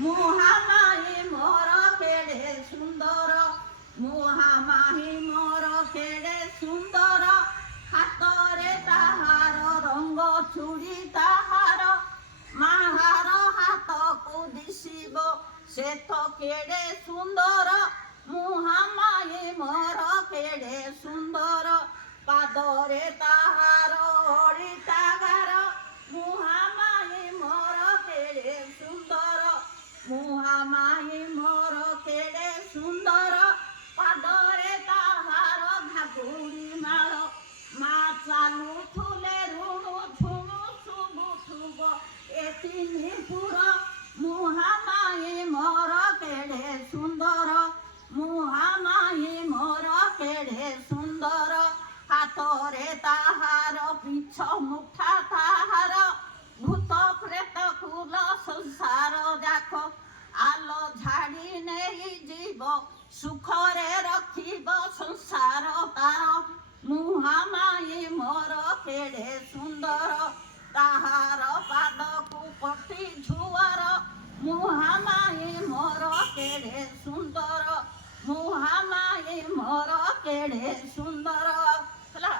ମୁହାଁମାଇ ମୋର କେଡ଼େ ସୁନ୍ଦର ମୁହାଁମାଇ ମୋର କେଡ଼େ ସୁନ୍ଦର ହାତରେ ତାହାର ରଙ୍ଗ ଚୁଡ଼ି ତାହାର ମାହାର ହାତକୁ ଦିଶିବ ସେ ତ କେଡ଼େ ସୁନ୍ଦର ମୁହାଁମାଇ ମୋର କେଡ଼େ ସୁନ୍ଦର ପାଦରେ ତାହାର ଅଳିତା ଗାର ମୁହାଁମାଇ ମୋର କେଡ଼େ ସୁନ୍ଦର ମୁହାଁମାଇ ମୋର କେଡ଼େ ସୁନ୍ଦର ପାଦରେ ତାହାର ଘାଗୁଡ଼ି ମାଳ ମା ଚାଲୁଥିଲେ ରୁଣୁ ଝୁଣୁ ଶୁଭୁଥିବ ଏ ତିନି ପୁର ମୁହାଁମାଇ ମୋର କେଡ଼େ ସୁନ୍ଦର ମୁହାଁମାଇ ମୋର କେଡ଼େ ସୁନ୍ଦର ହାତରେ ତାହାର ପିଛ ମୁଠା ତାହାର ଭୂତ ପ୍ରେତ କୁଲ ସଂସାର ଯାକ ଆଲ ଝାଡ଼ି ନେଇଯିବ ସୁଖରେ ରଖିବ ସଂସାର ତାର ମୁହାଁମାଇ ମୋର କେଡ଼େ ସୁନ୍ଦର ତାହାର ପାଦକୁ କଟି ଝୁଅର ମୁହାଁମାଇ ମୋର କେଡ଼େ ସୁନ୍ଦର ମୁହାଁମାଇ ମୋର କେଡ଼େ ସୁନ୍ଦର ହେଲା।